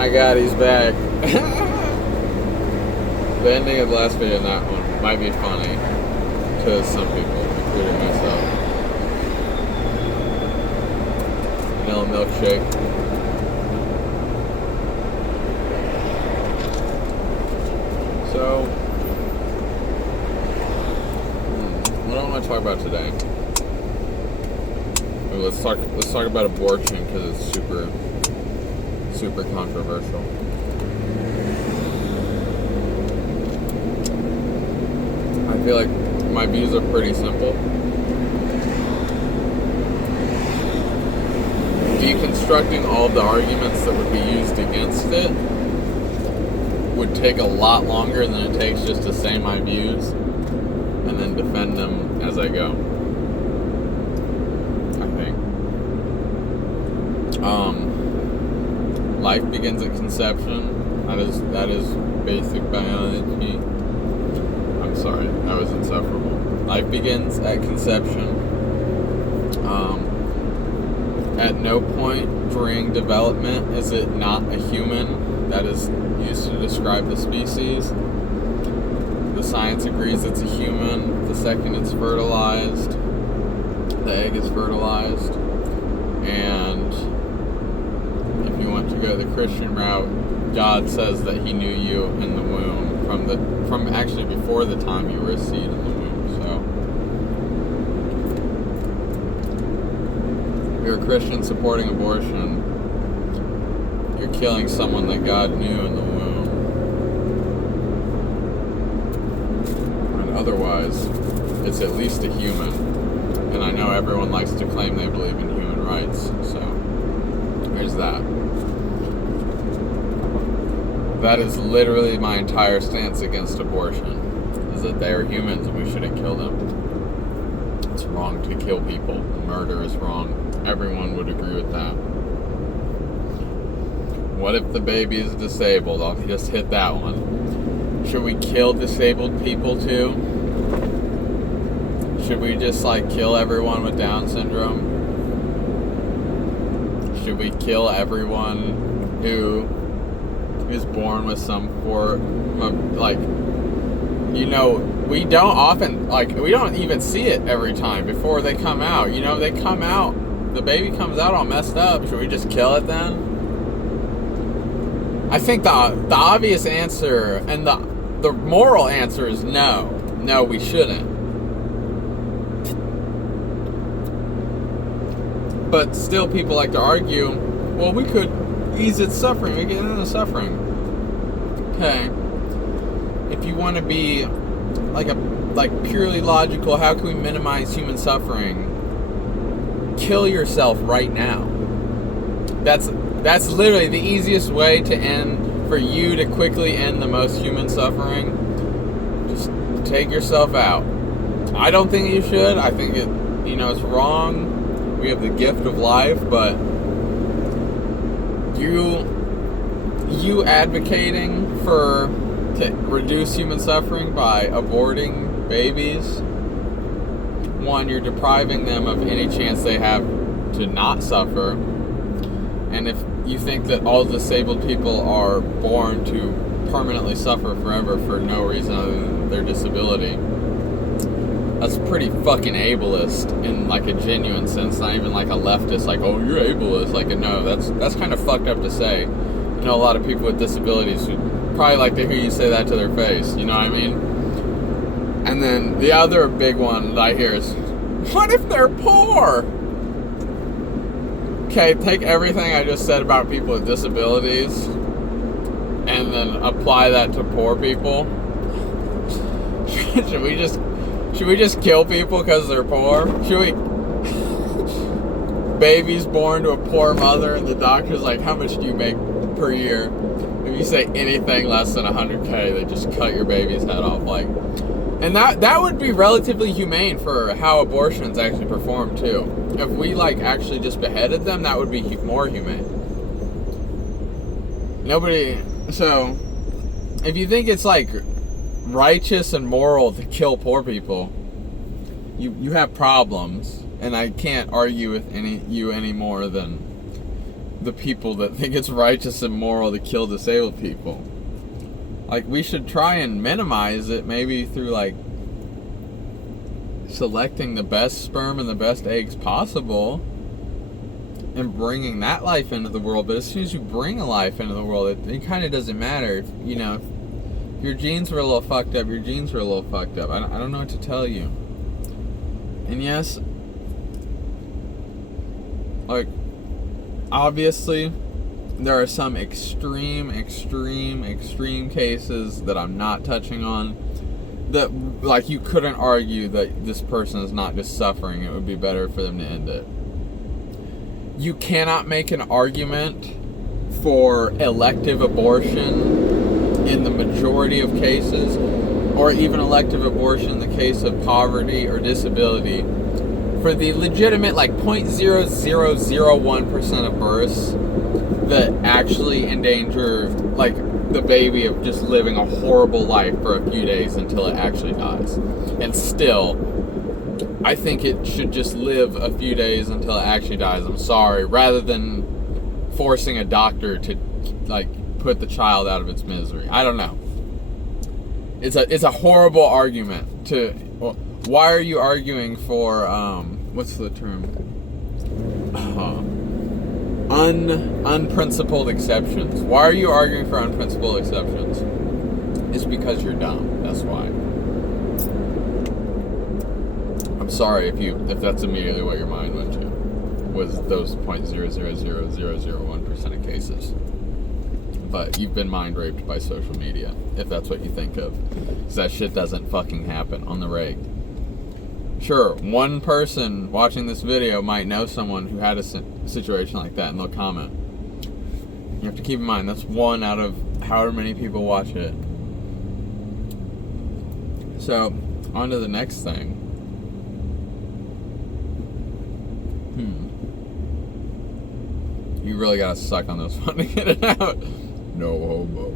my god, he's back. The ending of the last video in that one might be funny to some people, including myself. Vanilla milkshake. So, what do I want to talk about today? Let's talk about abortion because it's super controversial. I feel like my views are pretty simple. Deconstructing all the arguments that would be used against it would take a lot longer than it takes just to say my views and then defend them as I go. I think. Life begins at conception. That is basic biology. I'm sorry, that was insufferable. Life begins at conception. At no point during development is it not a human. That is used to describe the species. The science agrees it's a human. The second it's fertilized, the egg is fertilized. And if you want to go the Christian route, God says that He knew you in the womb from actually before the time you were a seed in the womb. So, if you're a Christian supporting abortion, you're killing someone that God knew in the womb. And otherwise, it's at least a human. And I know everyone likes to claim they believe in human rights, so there's that. That is literally my entire stance against abortion, is that they are humans and we shouldn't kill them. It's wrong to kill people. Murder is wrong. Everyone would agree with that. What if the baby is disabled? I'll just hit that one. Should we kill disabled people too? Should we just kill everyone with Down syndrome? Should we kill everyone who is born with some form of, we don't often, we don't even see it every time before they come out. They come out, the baby comes out all messed up. Should we just kill it then? I think the obvious answer and the moral answer is no. No, we shouldn't. But still people like to argue, well, we could ease its suffering, we get into the suffering. Okay. If you want to be purely logical, how can we minimize human suffering? Kill yourself right now. That's literally the easiest way for you to quickly end the most human suffering. Just take yourself out. I don't think you should. I think it's wrong. We have the gift of life, but you advocating to reduce human suffering by aborting babies, one, you're depriving them of any chance they have to not suffer. And if you think that all disabled people are born to permanently suffer forever for no reason other than their disability, that's pretty fucking ableist in a genuine sense, not even a leftist, oh, you're ableist. No, that's kind of fucked up to say. A lot of people with disabilities would probably like to hear you say that to their face, you know what I mean? And then the other big one that I hear is, what if they're poor? Okay, take everything I just said about people with disabilities and then apply that to poor people. Should we just kill people because they're poor? Should we? Babies born to a poor mother and the doctor's like, how much do you make per year? If you say anything less than 100K, they just cut your baby's head off. And that would be relatively humane for how abortions actually perform too. If we actually just beheaded them, that would be more humane. So if you think it's righteous and moral to kill poor people, you have problems, and I can't argue with you any more than the people that think it's righteous and moral to kill disabled people. Like, we should try and minimize it, maybe through, like, selecting the best sperm and the best eggs possible and bringing that life into the world. But as soon as you bring a life into the world, it kind of doesn't matter. If, you know, if your genes were a little fucked up, your genes were a little fucked up. I don't know what to tell you. And yes, like, obviously, there are some extreme cases that I'm not touching on that, like, you couldn't argue that this person is not just suffering. It would be better for them to end it. You cannot make an argument for elective abortion in the majority of cases, or even elective abortion in the case of poverty or disability, for the legitimate, like, 0.0001% of births that actually endanger, like, the baby of just living a horrible life for a few days until it actually dies. And still, I think it should just live a few days until it actually dies. I'm sorry. Rather than forcing a doctor to, like, put the child out of its misery. I don't know. It's a horrible argument to... Well, why are you arguing for, what's the term? Unprincipled exceptions. Why are you arguing for unprincipled exceptions? It's because you're dumb. That's why. I'm sorry if that's immediately what your mind went to, was those 0.000001% of cases. But you've been mind raped by social media, if that's what you think of. Because that shit doesn't fucking happen on the reg. Sure, one person watching this video might know someone who had a situation like that, and they'll comment. You have to keep in mind, that's one out of however many people watch it. So, on to the next thing. You really gotta suck on this one to get it out. No homo.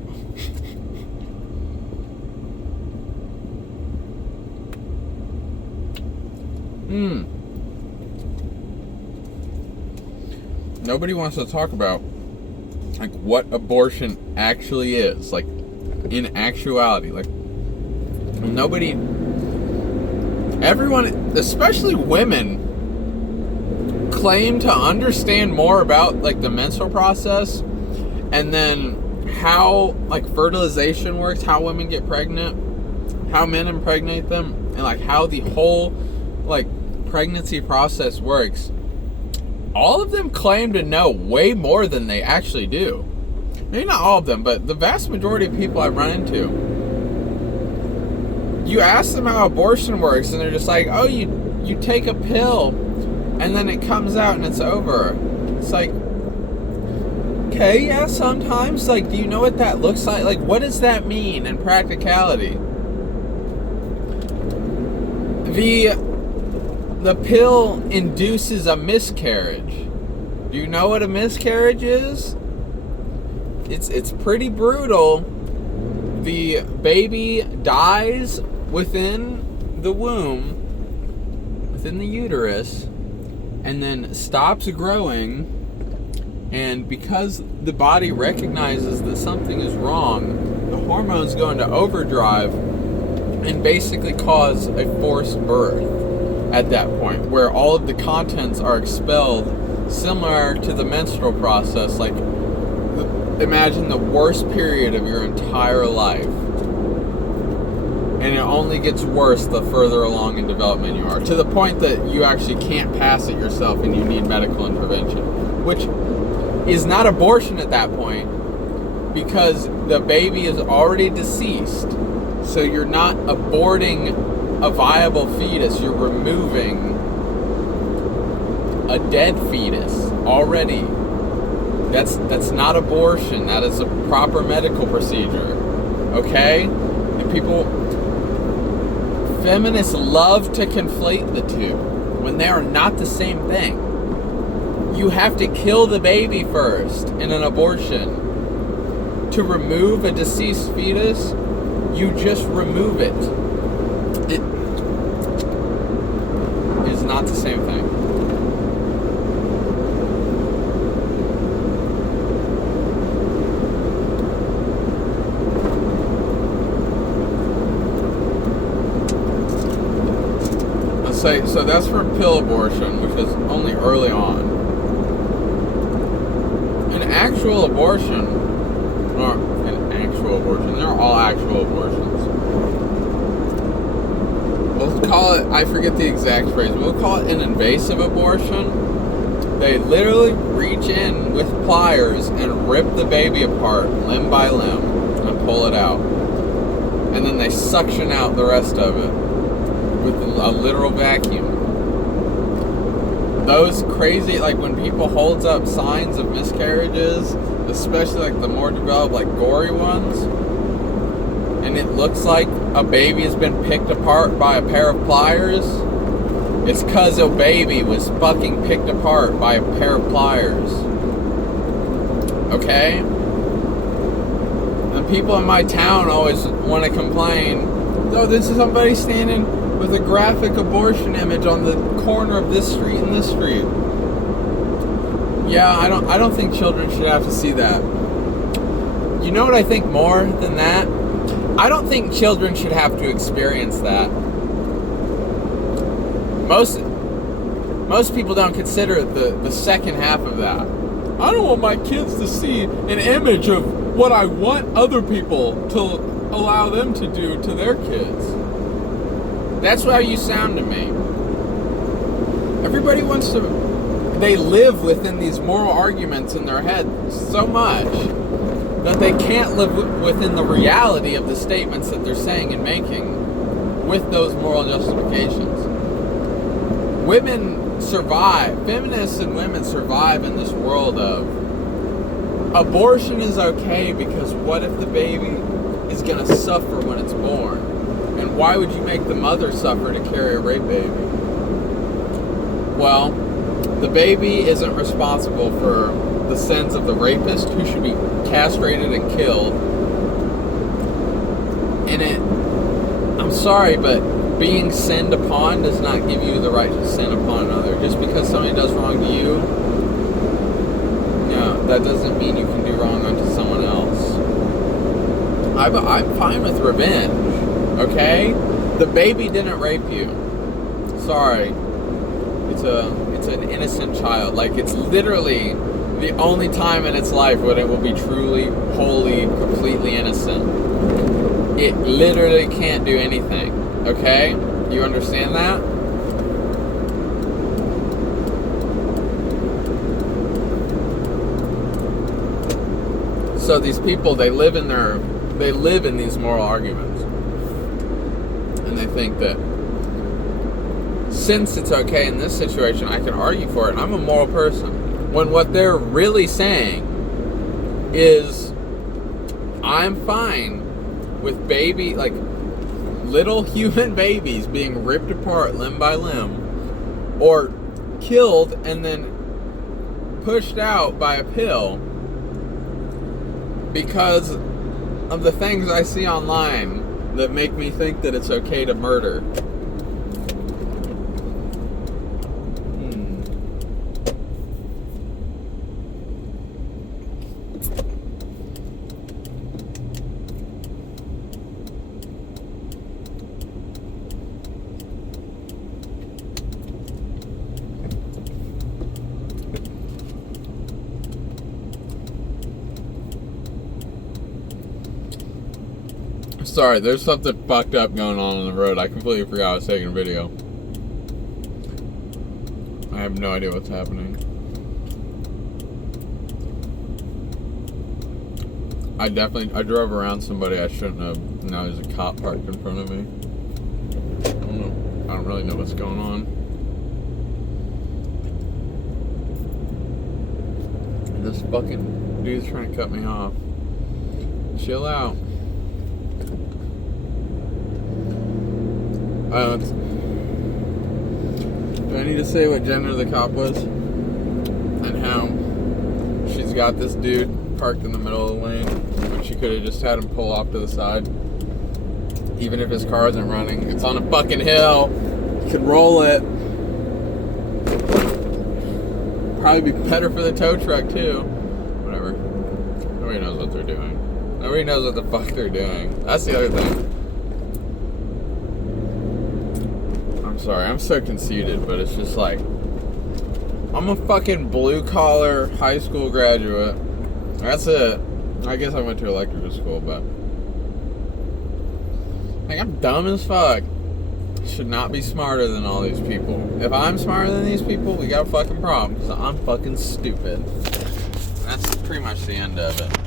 Nobody wants to talk about, like, what abortion actually is, like, in actuality. Like, everyone, especially women, claim to understand more about, like, the menstrual process, and then how, like, fertilization works, how women get pregnant, how men impregnate them, and, like, how the whole, like, pregnancy process works. All of them claim to know way more than they actually do. Maybe not all of them, but the vast majority of people I run into, you ask them how abortion works, and they're just like, oh, you take a pill, and then it comes out and it's over. It's like, okay, yeah, sometimes. Like, do you know what that looks like? Like, what does that mean in practicality? The pill induces a miscarriage. Do you know what a miscarriage is? It's pretty brutal. The baby dies within the womb, within the uterus, and then stops growing. And because the body recognizes that something is wrong, the hormones go into overdrive and basically cause a forced birth at that point, where all of the contents are expelled, similar to the menstrual process. Like, imagine the worst period of your entire life, and it only gets worse the further along in development you are, to the point that you actually can't pass it yourself and you need medical intervention, which is not abortion at that point, because the baby is already deceased. So you're not aborting a viable fetus, you're removing a dead fetus already. That's not abortion. That is a proper medical procedure. Okay? And feminists love to conflate the two when they are not the same thing. You have to kill the baby first in an abortion. To remove a deceased fetus, you just remove it. It is not the same thing. say, so that's for pill abortion, which is only early on. An actual abortion, they're all actual abortions. We'll call it, I forget the exact phrase, we'll call it an invasive abortion. They literally reach in with pliers and rip the baby apart, limb by limb, and pull it out. And then they suction out the rest of it with a literal vacuum. Those crazy, like when people holds up signs of miscarriages, especially like the more developed, like gory ones, and it looks like a baby has been picked apart by a pair of pliers, it's because a baby was fucking picked apart by a pair of pliers. Okay? And people in my town always want to complain, oh, this is somebody standing with a graphic abortion image on the corner of this street and this street. Yeah, I don't think children should have to see that. You know what I think more than that? I don't think children should have to experience that. Most people don't consider the second half of that. I don't want my kids to see an image of what I want other people to allow them to do to their kids. That's how you sound to me. Everybody wants to... They live within these moral arguments in their head so much that they can't live within the reality of the statements that they're saying and making with those moral justifications. Women survive, feminists and women survive in this world of abortion is okay because what if the baby is going to suffer when it's born? And why would you make the mother suffer to carry a rape baby? Well, the baby isn't responsible for the sins of the rapist, who should be castrated and killed. And I'm sorry, but being sinned upon does not give you the right to sin upon another. Just because somebody does wrong to you, no, that doesn't mean you can do wrong unto someone else. I'm fine with revenge, okay? The baby didn't rape you. Sorry. It's an innocent child. Like, it's literally the only time in its life when it will be truly, wholly, completely innocent. It literally can't do anything. Okay? You understand that? So these people, they live in these moral arguments. And they think that since it's okay in this situation, I can argue for it. I'm a moral person. When what they're really saying is, I'm fine with little human babies being ripped apart limb by limb, or killed and then pushed out by a pill because of the things I see online that make me think that it's okay to murder. Sorry, there's something fucked up going on the road. I completely forgot I was taking a video. I have no idea what's happening. I drove around somebody I shouldn't have. Now there's a cop parked in front of me. I don't really know what's going on. And this fucking dude's trying to cut me off. Chill out. Do I need to say what gender the cop was? And how she's got this dude parked in the middle of the lane when she could have just had him pull off to the side? Even if his car isn't running. It's on a fucking hill. You could roll it. Probably be better for the tow truck too. Whatever. Nobody knows what they're doing. Nobody knows what the fuck they're doing. That's the other thing. I'm sorry, I'm so conceited, but it's just like, I'm a fucking blue-collar high school graduate. That's it. I guess I went to electrical school, but like, I'm dumb as fuck. Should not be smarter than all these people. If I'm smarter than these people, we got a fucking problem, because I'm fucking stupid. That's pretty much the end of it.